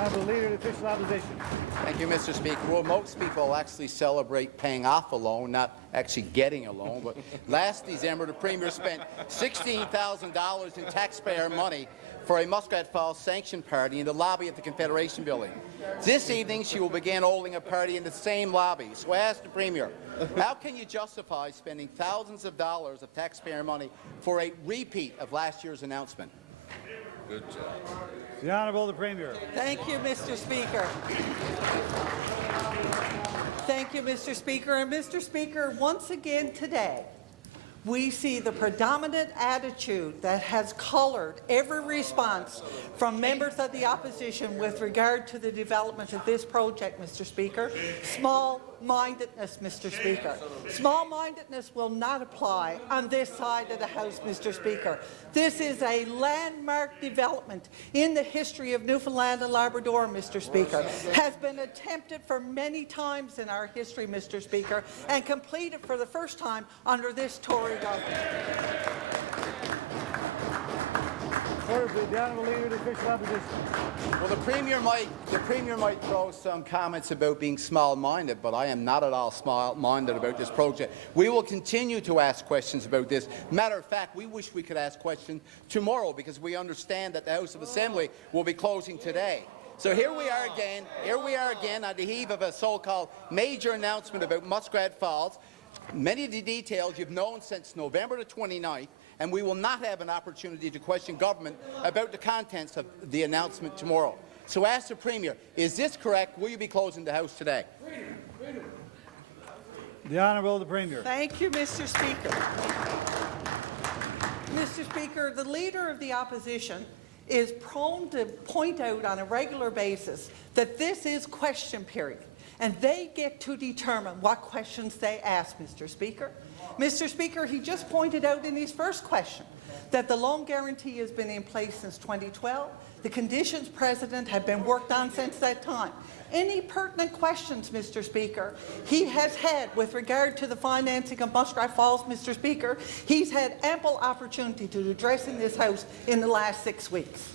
Honourable Leader of the Official Opposition. Thank you, Mr. Speaker. Well, most people actually celebrate paying off a loan, not actually getting a loan. But last December, the Premier spent $16,000 in taxpayer money for a Muskrat Falls sanctioned party in the lobby of the Confederation Building. This evening, she will begin holding a party in the same lobby. So I ask the Premier, how can you justify spending thousands of dollars of taxpayer money for a repeat of last year's announcement? Good job. The Honourable the Premier. Thank you, Mr. Speaker. Thank you, Mr. Speaker. And Mr. Speaker, once again today, we see the predominant attitude that has coloured every response from members of the opposition with regard to the development of this project, Mr. Speaker. Small-mindedness, Mr. Speaker. Small-mindedness will not apply on this side of the House, Mr. Speaker. This is a landmark development in the history of Newfoundland and Labrador, Mr. Speaker. Has been attempted for many times in our history, Mr. Speaker, and completed for the first time under this Tory government. The Honourable Leader of the Official Opposition. Well, the Premier might throw some comments about being small-minded, but I am not at all small-minded about this project. We will continue to ask questions about this. Matter of fact, we wish we could ask questions tomorrow because we understand that the House of Assembly will be closing today. So here we are again on the eve of a so-called major announcement about Muskrat Falls. Many of the details you've known since November the 29th, and we will not have an opportunity to question government about the contents of the announcement tomorrow. So ask the Premier, is this correct? Will you be closing the House today? The Honourable the Premier. Thank you, Mr. Speaker. Mr. Speaker, the Leader of the Opposition is prone to point out on a regular basis that this is question period, and they get to determine what questions they ask, Mr. Speaker. Mr. Speaker, he just pointed out in his first question that the loan guarantee has been in place since 2012. The conditions precedent have been worked on since that time. Any pertinent questions, Mr. Speaker, he has had with regard to the financing of Muskrat Falls, Mr. Speaker, he's had ample opportunity to address in this House in the last 6 weeks.